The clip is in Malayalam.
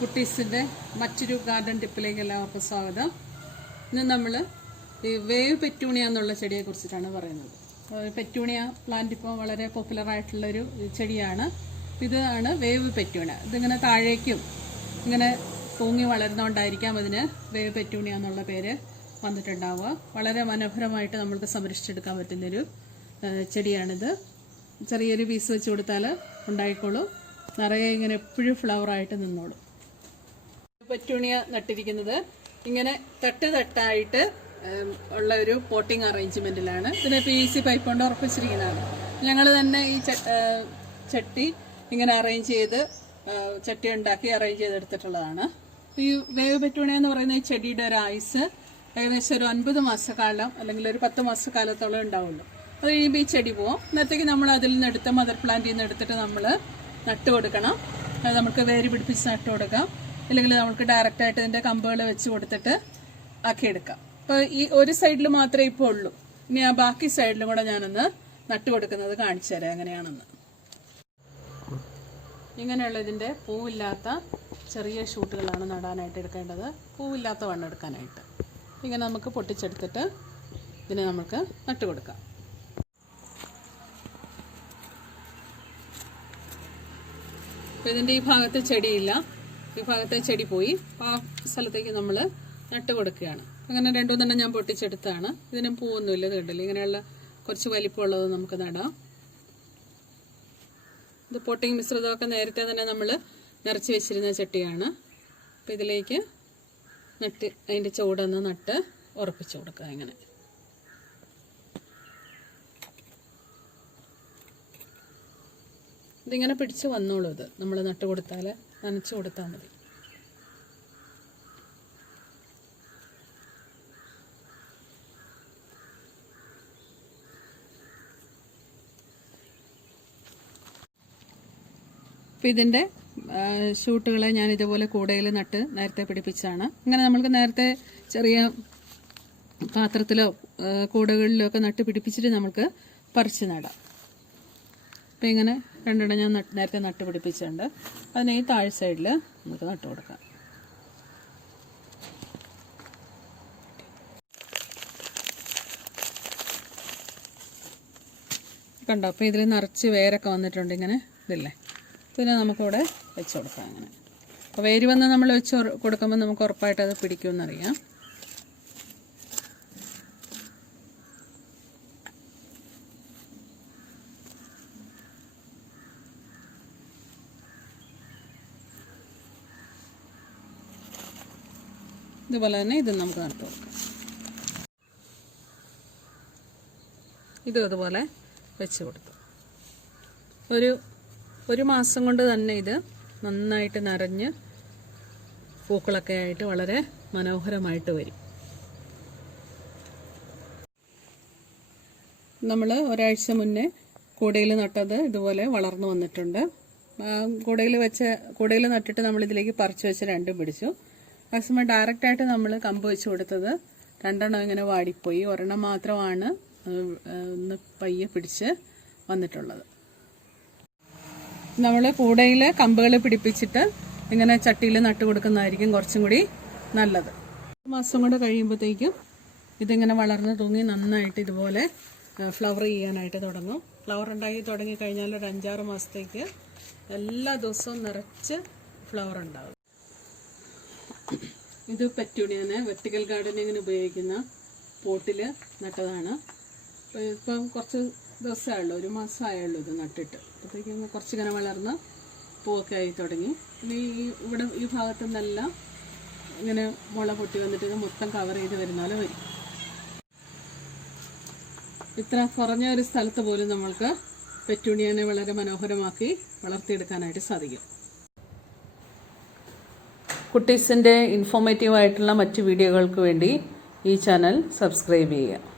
കുട്ടീസിൻ്റെ മറ്റൊരു ഗാർഡൻ ടിപ്പിലേക്ക് എല്ലാവർക്കും സ്വാഗതം. ഇന്ന് നമ്മൾ ഈ വേവ് പെറ്റൂണിയ എന്നുള്ള ചെടിയെ കുറിച്ചിട്ടാണ് പറയുന്നത്. പെറ്റൂണിയ പ്ലാന്റ് ഇപ്പോൾ വളരെ പോപ്പുലർ ആയിട്ടുള്ളൊരു ചെടിയാണ്. ഇതാണ് വേവ് പെറ്റൂണിയ. ഇതിങ്ങനെ താഴേക്കും ഇങ്ങനെ തൂങ്ങി വളരുന്നതുകൊണ്ടായിരിക്കാം അതിന് വേവ് പെറ്റൂണിയ എന്നുള്ള പേര് വന്നിട്ടുണ്ടാവുക. വളരെ മനോഹരമായിട്ട് നമ്മൾക്ക് സംരക്ഷിച്ചെടുക്കാൻ പറ്റുന്നൊരു ചെടിയാണിത്. ചെറിയൊരു പീസ് വെച്ച് കൊടുത്താൽ ഉണ്ടായിക്കോളും. നിറയെ ഇങ്ങനെ എപ്പോഴും ഫ്ലവറായിട്ട് നിന്നോളും. പെറ്റൂണിയ നട്ടിരിക്കുന്നത് ഇങ്ങനെ തട്ടായിട്ട് ഉള്ള ഒരു പോട്ടിംഗ് അറേഞ്ച്മെന്റിലാണ്. ഇതിനെ PVC പൈപ്പ് കൊണ്ട് ഉറപ്പിച്ചിരിക്കുന്നതാണ്. ഞങ്ങൾ തന്നെ ഈ ചട്ടി ഇങ്ങനെ അറേഞ്ച് ചെയ്ത് ചട്ടി ഉണ്ടാക്കി അറേഞ്ച് ചെയ്തെടുത്തിട്ടുള്ളതാണ്. ഈ വേവ് പെറ്റൂണിയ എന്ന് പറയുന്ന ഈ ചെടിയുടെ ഒരു ആയുസ് ഏകദേശം ഒരു 9 മാസക്കാലം അല്ലെങ്കിൽ ഒരു 10 മാസക്കാലത്തോളം ഉണ്ടാവുള്ളൂ. അത് കഴിയുമ്പോൾ ഈ ചെടി പോകും. ഇന്നത്തേക്ക് നമ്മൾ അതിൽ നിന്ന് എടുത്ത് മദർ പ്ലാന്റിൽ നിന്ന് എടുത്തിട്ട് നമ്മൾ നട്ട് കൊടുക്കണം. അത് നമുക്ക് വേര് പിടിപ്പിച്ച് നട്ട് കൊടുക്കാം, അല്ലെങ്കിൽ നമുക്ക് ഡയറക്റ്റായിട്ട് ഇതിൻ്റെ കമ്പുകൾ വെച്ച് കൊടുത്തിട്ട് ആക്കിയെടുക്കാം. അപ്പോൾ ഈ ഒരു സൈഡിൽ മാത്രമേ ഇപ്പോൾ ഉള്ളൂ. ഇനി ആ ബാക്കി സൈഡിലും കൂടെ ഞാനൊന്ന് നട്ട് കൊടുക്കുന്നത് കാണിച്ചു തരാം എങ്ങനെയാണെന്ന്. ഇങ്ങനെയുള്ള ഇതിൻ്റെ പൂവില്ലാത്ത ചെറിയ ഷൂട്ടുകളാണ് നടാനായിട്ട് എടുക്കേണ്ടത്. പൂവില്ലാത്ത വണ്ണം എടുക്കാനായിട്ട് ഇങ്ങനെ നമുക്ക് പൊട്ടിച്ചെടുത്തിട്ട് ഇതിനെ നമുക്ക് നട്ട് കൊടുക്കാം. അപ്പോൾ ഇതിൻ്റെ ഈ ഭാഗത്ത് ചെടിയില്ല, ഈ ഭാഗത്തെ ചെടി പോയി. ആ സ്ഥലത്തേക്ക് നമ്മൾ നട്ട് കൊടുക്കുകയാണ്. അങ്ങനെ 2-3 ഞാൻ പൊട്ടിച്ചെടുത്താണ്. ഇതിനും പൂവൊന്നുമില്ല, ഇത് കണ്ടില്ല. ഇങ്ങനെയുള്ള കുറച്ച് വലിപ്പമുള്ളത് നമുക്ക് നടാം. ഇത് പോട്ടിങ് മിശ്രിതമൊക്കെ നേരത്തെ തന്നെ നമ്മൾ നിറച്ച് വെച്ചിരുന്ന ചട്ടിയാണ്. അപ്പം ഇതിലേക്ക് നട്ട് അതിൻ്റെ ചുവടൊന്ന് നട്ട് ഉറപ്പിച്ച് കൊടുക്കുക. ഇങ്ങനെ ഇതിങ്ങനെ പിടിച്ച് വന്നോളൂ. ഇത് നമ്മൾ നട്ട് കൊടുത്താൽ നനച്ച് കൊടുത്താൽ മതി. അപ്പം ഇതിൻ്റെ ഷൂട്ടുകളെ ഞാൻ ഇതുപോലെ കൂടയിൽ നട്ട് നേരത്തെ പിടിപ്പിച്ചാണ്. ഇങ്ങനെ നമ്മൾക്ക് നേരത്തെ ചെറിയ പാത്രത്തിലോ കൂടകളിലോ ഒക്കെ നട്ട് പിടിപ്പിച്ചിട്ട് നമുക്ക് പറിച്ച് നടാം. അപ്പം ഇങ്ങനെ 2 ഞാൻ നേരത്തെ നട്ട് പിടിപ്പിച്ചിട്ടുണ്ട്. അതിനെ ഈ താഴെ സൈഡിൽ നമുക്ക് നട്ട് കൊടുക്കാം. കണ്ടോ? അപ്പോൾ ഇതിൽ നിറച്ച് വേരൊക്കെ വന്നിട്ടുണ്ട്. ഇങ്ങനെ ഇതില്ലേ, ഇതിനെ നമുക്കിവിടെ വെച്ച് കൊടുക്കാം. അങ്ങനെ അപ്പോൾ വേര് വന്ന് നമ്മൾ വെച്ച് കൊടുക്കുമ്പോൾ നമുക്ക് ഉറപ്പായിട്ട് അത് പിടിക്കുമെന്നറിയാം. ഇതുപോലെ തന്നെ ഇത് നമുക്ക് നട്ടു കൊടുക്കാം. ഇതും അതുപോലെ വെച്ച് കൊടുത്തു. ഒരു മാസം കൊണ്ട് തന്നെ ഇത് നന്നായിട്ട് നിറഞ്ഞ് പൂക്കളൊക്കെ ആയിട്ട് വളരെ മനോഹരമായിട്ട് വരും. നമ്മൾ ഒരാഴ്ച മുന്നേ കൂടയിൽ നട്ടത് ഇതുപോലെ വളർന്നു വന്നിട്ടുണ്ട്. കൂടയിൽ നട്ടിട്ട് നമ്മളിതിലേക്ക് പറിച്ചു വെച്ച് 2 പിടിച്ചു. അതേസമയം ഡയറക്റ്റായിട്ട് നമ്മൾ കമ്പ് വെച്ച് കൊടുത്തത് 2 ഇങ്ങനെ വാടിപ്പോയി. 1 മാത്രമാണ് ഒന്ന് പയ്യെ പിടിച്ച് വന്നിട്ടുള്ളത്. നമ്മൾ കൂടയിൽ കമ്പുകൾ പിടിപ്പിച്ചിട്ട് ഇങ്ങനെ ചട്ടിയിൽ നട്ട് കൊടുക്കുന്നതായിരിക്കും കുറച്ചും കൂടി നല്ലത്. 1 മാസം കൊണ്ട് കഴിയുമ്പോഴത്തേക്കും ഇതിങ്ങനെ വളർന്ന് തൂങ്ങി നന്നായിട്ട് ഇതുപോലെ ഫ്ലവർ ചെയ്യാനായിട്ട് തുടങ്ങും. ഫ്ലവർ ഉണ്ടാക്കി തുടങ്ങിക്കഴിഞ്ഞാൽ ഒരു 5-6 മാസത്തേക്ക് എല്ലാ ദിവസവും നിറച്ച് ഫ്ലവർ ഉണ്ടാകും. ഇത് പെറ്റൂണിയനെ വെർട്ടിക്കൽ ഗാർഡനിങ്ങിന് ഉപയോഗിക്കുന്ന പോട്ടിൽ നട്ടതാണ്. ഇപ്പം കുറച്ച് ദിവസമായുള്ളൂ, 1 മാസമായുള്ളൂ ഇത് നട്ടിട്ട്. അപ്പോഴത്തേക്കും കുറച്ചിങ്ങനെ വളർന്ന് പൂവൊക്കെ ആയി തുടങ്ങി. ഇനി ഈ ഭാഗത്തു നിന്നെല്ലാം ഇങ്ങനെ മുള പൊട്ടി വന്നിട്ട് ഇത് മൊത്തം കവർ ചെയ്ത് വരുന്ന പോലെ വരും. ഇത്ര കുറഞ്ഞ ഒരു സ്ഥലത്ത് പോലും നമ്മൾക്ക് പെറ്റൂണിയനെ വളരെ മനോഹരമാക്കി വളർത്തിയെടുക്കാനായിട്ട് സാധിക്കും. കുട്ടീസിൻ്റെ ഇൻഫോർമേറ്റീവായിട്ടുള്ള മറ്റ് വീഡിയോകൾക്ക് വേണ്ടി ഈ ചാനൽ സബ്സ്ക്രൈബ് ചെയ്യുക.